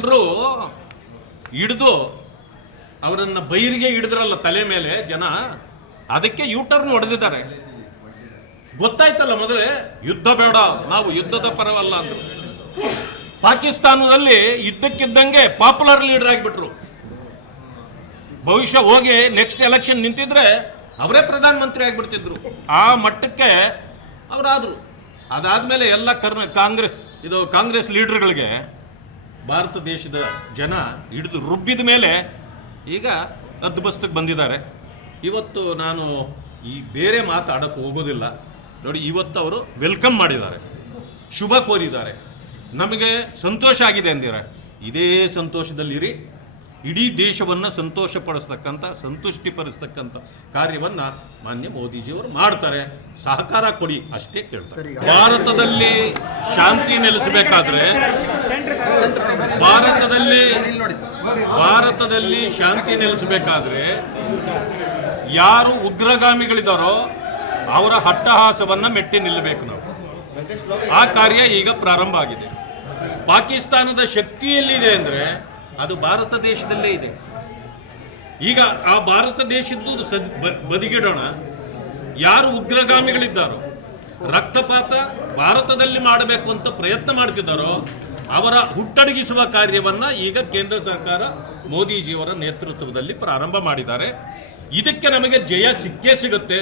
ಎಲ್ಲರೂ ಹಿಡಿದು ಅವರನ್ನ ಬೈರಿಗೆ ಹಿಡಿದ್ರಲ್ಲ ತಲೆ ಮೇಲೆ ಜನ, ಅದಕ್ಕೆ ಯೂಟರ್ನ್ ಹೊಡೆದಿದ್ದಾರೆ. ಗೊತ್ತಾಯ್ತಲ್ಲ ಮೊದಲೇ, ಯುದ್ಧ ಬೇಡ, ನಾವು ಯುದ್ಧದ ಪರವಲ್ಲ ಅಂದ್ರು. ಪಾಕಿಸ್ತಾನದಲ್ಲಿ ಇದ್ದಕ್ಕಿದ್ದಂಗೆ ಪಾಪ್ಯುಲರ್ ಲೀಡರ್ ಆಗಿಬಿಟ್ರು. ಭವಿಷ್ಯ ಹೋಗಿ ನೆಕ್ಸ್ಟ್ ಎಲೆಕ್ಷನ್ ನಿಂತಿದ್ರೆ ಅವರೇ ಪ್ರಧಾನಮಂತ್ರಿ ಆಗಿಬಿಡ್ತಿದ್ರು. ಆ ಮಟ್ಟಕ್ಕೆ ಅವರಾದ್ರು. ಅದಾದ್ಮೇಲೆ ಎಲ್ಲ ಕರ್ನ ಕಾಂಗ್ರೆಸ್ ಇದು ಕಾಂಗ್ರೆಸ್ ಲೀಡರ್ಗಳಿಗೆ ಭಾರತ ದೇಶದ ಜನ ಹಿಡಿದು ರುಬ್ಬಿದ ಮೇಲೆ ಈಗ ಅದ್ಬಸ್ತಕ್ಕೆ ಬಂದಿದ್ದಾರೆ. ಇವತ್ತು ನಾನು ಈ ಬೇರೆ ಮಾತಾಡಕ್ಕೆ ಹೋಗೋದಿಲ್ಲ. ನೋಡಿ, ಇವತ್ತು ಅವರು ವೆಲ್ಕಮ್ ಮಾಡಿದ್ದಾರೆ. ಶುಭ ಕೋರಿದ್ದಾರೆ. ನಮಗೆ ಸಂತೋಷ ಆಗಿದೆ ಅಂದಿರ. ಇದೇ ಸಂತೋಷದಲ್ಲಿರಿ. ಇಡೀ ದೇಶವನ್ನು ಸಂತೋಷಪಡಿಸ್ತಕ್ಕಂಥ ಸಂತುಷ್ಟಿಪಡಿಸ್ತಕ್ಕಂಥ ಕಾರ್ಯವನ್ನು ಮಾನ್ಯ ಮೋದಿಜಿಯವರು ಮಾಡ್ತಾರೆ. ಸಹಕಾರ ಕೊಡಿ ಅಷ್ಟೇ ಕೇಳ್ತಾರೆ. ಭಾರತದಲ್ಲಿ ಶಾಂತಿ ನೆಲೆಸಬೇಕಾದ್ರೆ ಭಾರತದಲ್ಲಿ ಭಾರತದಲ್ಲಿ ಶಾಂತಿ ನೆಲೆಸಬೇಕಾದ್ರೆ ಯಾರು ಉಗ್ರಗಾಮಿಗಳಿದ್ದಾರೋ ಅವರ ಹಟ್ಟಹಾಸವನ್ನ ಮೆಟ್ಟಿ ನಿಲ್ಲಬೇಕು ನಾವು. ಆ ಕಾರ್ಯ ಈಗ ಪ್ರಾರಂಭ ಆಗಿದೆ. ಪಾಕಿಸ್ತಾನದ ಶಕ್ತಿ ಎಲ್ಲಿದೆ ಅಂದ್ರೆ ಅದು ಭಾರತ ದೇಶದಲ್ಲೇ ಇದೆ. ಈಗ ಆ ಭಾರತ ದೇಶದ್ದು ಬದಿಗಿಡೋಣ. ಯಾರು ಉಗ್ರಗಾಮಿಗಳಿದ್ದಾರೋ, ರಕ್ತಪಾತ ಭಾರತದಲ್ಲಿ ಮಾಡಬೇಕು ಅಂತ ಪ್ರಯತ್ನ ಮಾಡ್ತಿದ್ದಾರೋ, ಅವರ ಹುಟ್ಟಡಗಿಸುವ ಕಾರ್ಯವನ್ನು ಈಗ ಕೇಂದ್ರ ಸರ್ಕಾರ ಮೋದಿಜಿಯವರ ನೇತೃತ್ವದಲ್ಲಿ ಪ್ರಾರಂಭ ಮಾಡಿದ್ದಾರೆ. ಇದಕ್ಕೆ ನಮಗೆ ಜಯ ಸಿಕ್ಕೇ ಸಿಗುತ್ತೆ.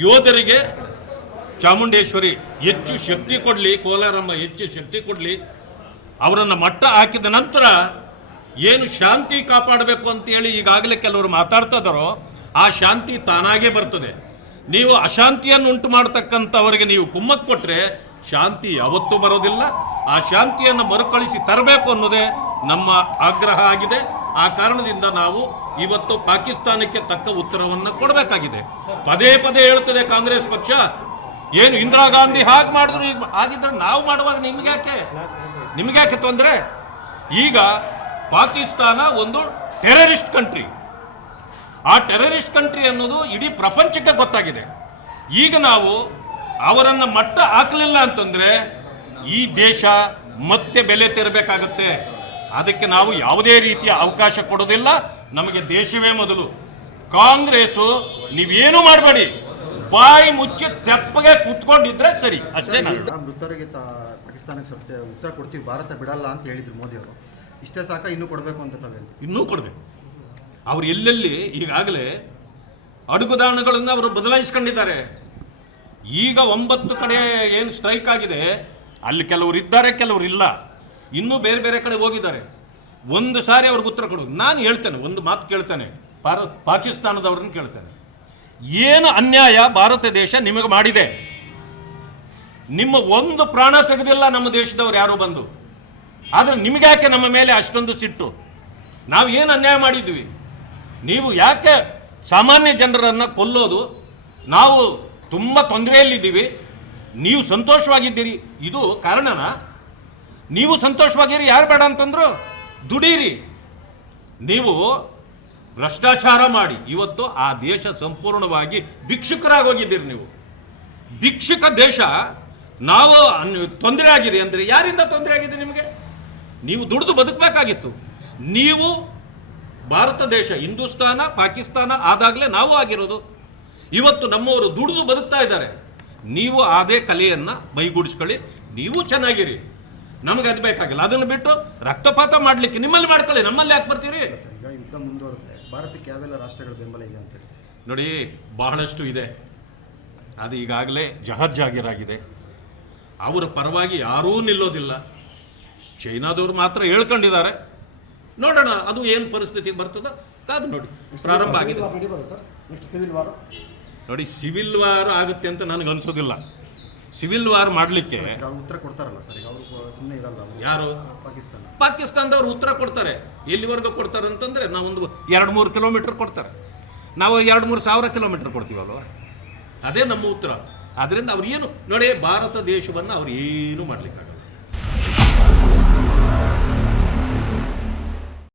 ಯೋಧರಿಗೆ ಚಾಮುಂಡೇಶ್ವರಿ ಹೆಚ್ಚು ಶಕ್ತಿ ಕೊಡಲಿ, ಕೋಲಾರಮ್ಮ ಹೆಚ್ಚು ಶಕ್ತಿ ಕೊಡಲಿ. ಅವರನ್ನು ಮಟ್ಟ ಹಾಕಿದ ನಂತರ ಏನು ಶಾಂತಿ ಕಾಪಾಡಬೇಕು ಅಂತೇಳಿ ಈಗಾಗಲೇ ಕೆಲವರು ಮಾತಾಡ್ತಾ ಇದ್ದಾರೋ, ಆ ಶಾಂತಿ ತಾನಾಗೇ ಬರ್ತದೆ. ನೀವು ಅಶಾಂತಿಯನ್ನು ಉಂಟು ಮಾಡತಕ್ಕಂಥವರಿಗೆ ನೀವು ಕುಮ್ಮತ್ ಕೊಟ್ಟರೆ ಶಾಂತಿ ಯಾವತ್ತೂ ಬರೋದಿಲ್ಲ. ಆ ಶಾಂತಿಯನ್ನು ಮರುಕಳಿಸಿ ತರಬೇಕು ಅನ್ನೋದೇ ನಮ್ಮ ಆಗ್ರಹ ಆಗಿದೆ. ಆ ಕಾರಣದಿಂದ ನಾವು ಇವತ್ತು ಪಾಕಿಸ್ತಾನಕ್ಕೆ ತಕ್ಕ ಉತ್ತರವನ್ನು ಕೊಡಬೇಕಾಗಿದೆ. ಪದೇ ಪದೇ ಹೇಳ್ತದೆ ಕಾಂಗ್ರೆಸ್ ಪಕ್ಷ, ಏನು ಇಂದಿರಾ ಗಾಂಧಿ ಹಾಗೆ ಮಾಡಿದ್ರು ಈಗ ಹಾಗಿದ್ರೆ ನಾವು ಮಾಡುವಾಗ ನಿಮ್ಗೆ ಯಾಕೆ? ನಿಮ್ಗೆ ಯಾಕೆ ತೊಂದರೆ? ಈಗ ಪಾಕಿಸ್ತಾನ ಒಂದು ಟೆರರಿಸ್ಟ್ ಕಂಟ್ರಿ ಆ ಟೆರರಿಸ್ಟ್ ಕಂಟ್ರಿ ಅನ್ನೋದು ಇಡೀ ಪ್ರಪಂಚಕ್ಕೆ ಗೊತ್ತಾಗಿದೆ. ಈಗ ನಾವು ಅವರನ್ನು ಮಟ್ಟ ಹಾಕಲಿಲ್ಲ ಅಂತಂದರೆ ಈ ದೇಶ ಮತ್ತೆ ಬೆಲೆ ತೆರಬೇಕಾಗುತ್ತೆ. ಅದಕ್ಕೆ ನಾವು ಯಾವುದೇ ರೀತಿಯ ಅವಕಾಶ ಕೊಡೋದಿಲ್ಲ. ನಮಗೆ ದೇಶವೇ ಮೊದಲು. ಕಾಂಗ್ರೆಸ್ಸು ನೀವೇನು ಮಾಡಬೇಡಿ. ಬಾಯಿ ಮುಚ್ಚಿ ತೆಪ್ಪಗೆ ಕುತ್ಕೊಂಡಿದ್ರೆ ಸರಿ. ಅಷ್ಟೇ ಮೃತರಿಗೆ ಪಾಕಿಸ್ತಾನಕ್ಕೆ ಸತ್ಯ ಉತ್ತರ ಕೊಡ್ತೀವಿ ಭಾರತ ಬಿಡಲ್ಲ ಅಂತ ಹೇಳಿದ್ರು ಮೋದಿ ಅವರು ಇಷ್ಟೇ ಸಾಕ ಇನ್ನೂ ಕೊಡಬೇಕು ಅಂತ ತಾವೇನು ಇನ್ನೂ ಕೊಡಬೇಕು. ಅವ್ರು ಎಲ್ಲೆಲ್ಲಿ ಈಗಾಗಲೇ ಅಡುಗುದಾಣಗಳನ್ನು ಅವರು ಬದಲಾಯಿಸ್ಕೊಂಡಿದ್ದಾರೆ. ಈಗ ಒಂಬತ್ತು ಕಡೆ ಏನು ಸ್ಟ್ರೈಕ್ ಆಗಿದೆ, ಅಲ್ಲಿ ಕೆಲವರು ಇದ್ದಾರೆ, ಕೆಲವರು ಇಲ್ಲ. ಇನ್ನೂ ಬೇರೆ ಬೇರೆ ಕಡೆ ಹೋಗಿದ್ದಾರೆ. ಒಂದು ಸಾರಿ ಅವ್ರಿಗೆ ಉತ್ತರ ಕೊಡು. ನಾನು ಹೇಳ್ತೇನೆ, ಒಂದು ಮಾತು ಕೇಳ್ತೇನೆ. ಭಾರತ ಪಾಕಿಸ್ತಾನದವ್ರನ್ನ ಕೇಳ್ತೇನೆ. ಏನು ಅನ್ಯಾಯ ಭಾರತ ದೇಶ ನಿಮಗೆ ಮಾಡಿದೆ? ನಿಮ್ಮ ಒಂದು ಪ್ರಾಣ ತೆಗೆದಿಲ್ಲ ನಮ್ಮ ದೇಶದವ್ರು ಯಾರು ಬಂದು. ಆದರೆ ನಿಮಗ್ಯಾಕೆ ನಮ್ಮ ಮೇಲೆ ಅಷ್ಟೊಂದು ಸಿಟ್ಟು? ನಾವು ಏನು ಅನ್ಯಾಯ ಮಾಡಿದ್ವಿ? ನೀವು ಯಾಕೆ ಸಾಮಾನ್ಯ ಜನರನ್ನು ಕೊಲ್ಲೋದು? ನಾವು ತುಂಬ ತೊಂದರೆಯಲ್ಲಿದ್ದೀವಿ. ನೀವು ಸಂತೋಷವಾಗಿದ್ದೀರಿ. ಇದು ಕಾರಣನ? ನೀವು ಸಂತೋಷವಾಗಿರಿ, ಯಾರು ಬೇಡ ಅಂತಂದ್ರು? ದುಡೀರಿ. ನೀವು ಭ್ರಷ್ಟಾಚಾರ ಮಾಡಿ. ಇವತ್ತು ಆ ದೇಶ ಸಂಪೂರ್ಣವಾಗಿ ಭಿಕ್ಷುಕರಾಗಿ ಹೋಗಿದ್ದೀರಿ ನೀವು. ಭಿಕ್ಷುಕ ದೇಶ ನಾವು ತೊಂದರೆ ಆಗಿದೆ ಅಂದರೆ ಯಾರಿಂದ ತೊಂದರೆ ಆಗಿದೆ ನಿಮಗೆ? ನೀವು ದುಡಿದು ಬದುಕಬೇಕಾಗಿತ್ತು. ನೀವು ಭಾರತ ದೇಶ ಹಿಂದೂಸ್ತಾನ ಪಾಕಿಸ್ತಾನ ಆದಾಗಲೇ ನಾವು ಆಗಿರೋದು. ಇವತ್ತು ನಮ್ಮವರು ದುಡಿದು ಬದುಕ್ತಾ ಇದ್ದಾರೆ. ನೀವು ಅದೇ ಕಲೆಯನ್ನು ಮೈಗೂಡಿಸ್ಕೊಳ್ಳಿ. ನೀವು ಚೆನ್ನಾಗಿರಿ. ನಮಗೆ ಅದು ಬೇಕಾಗಿಲ್ಲ. ಅದನ್ನು ಬಿಟ್ಟು ರಕ್ತಪಾತ ಮಾಡಲಿಕ್ಕೆ ನಿಮ್ಮಲ್ಲಿ ಮಾಡ್ಕೊಳ್ಳಿ. ನಮ್ಮಲ್ಲಿ ಯಾಕೆ ಬರ್ತೀರಿ? ಸರ್ ಈಗ ಯುದ್ಧ ಮುಂದುವರೆದ್ರೆ ಭಾರತಕ್ಕೆ ಯಾವೆಲ್ಲ ರಾಷ್ಟ್ರಗಳ ಬೆಂಬಲ ಇದೆ ಅಂತ ನೋಡಿ ಬಹಳಷ್ಟು ಇದೆ. ಅದು ಈಗಾಗಲೇ ಜಹಜ್ಜಾಗಿರಾಗಿದೆ ಅವರ ಪರವಾಗಿ ಯಾರೂ ನಿಲ್ಲೋದಿಲ್ಲ. ಚೈನಾದವರು ಮಾತ್ರ ಹೇಳ್ಕೊಂಡಿದ್ದಾರೆ. ನೋಡೋಣ ಅದು ಏನು ಪರಿಸ್ಥಿತಿ ಬರ್ತದ ಕಾದು ನೋಡಿ. ಪ್ರಾರಂಭ ಆಗಿದೆ. ನೋಡಿ ಸಿವಿಲ್ ವಾರ್ ಆಗುತ್ತೆ ಅಂತ ನನಗೆ ಅನಿಸೋದಿಲ್ಲ. ಸಿವಿಲ್ ವಾರ್ ಮಾಡಲಿಕ್ಕೆ ಉತ್ತರ ಕೊಡ್ತಾರಲ್ಲ ಸರ್ ಈಗ ಅವರು ಸುಮ್ಮನೆ ಇರಲ್ಲ. ಯಾರು? ಪಾಕಿಸ್ತಾನ. ಪಾಕಿಸ್ತಾನದವ್ರು ಉತ್ತರ ಕೊಡ್ತಾರೆ. ಎಲ್ಲಿವರೆಗೂ ಕೊಡ್ತಾರೆ ಅಂತಂದರೆ ನಾವೊಂದು ಎರಡು ಮೂರು ಕಿಲೋಮೀಟರ್ ಕೊಡ್ತಾರೆ. ನಾವು ಎರಡು ಮೂರು ಸಾವಿರ ಕಿಲೋಮೀಟ್ರ್ ಕೊಡ್ತೀವಲ್ವ? ಅದೇ ನಮ್ಮ ಉತ್ತರ. ಅದರಿಂದ ಅವ್ರು ಏನು ನೋಡಿ ಭಾರತ ದೇಶವನ್ನು ಅವ್ರು ಏನು ಮಾಡ್ಲಿಕ್ಕಾಗಲ್ಲ.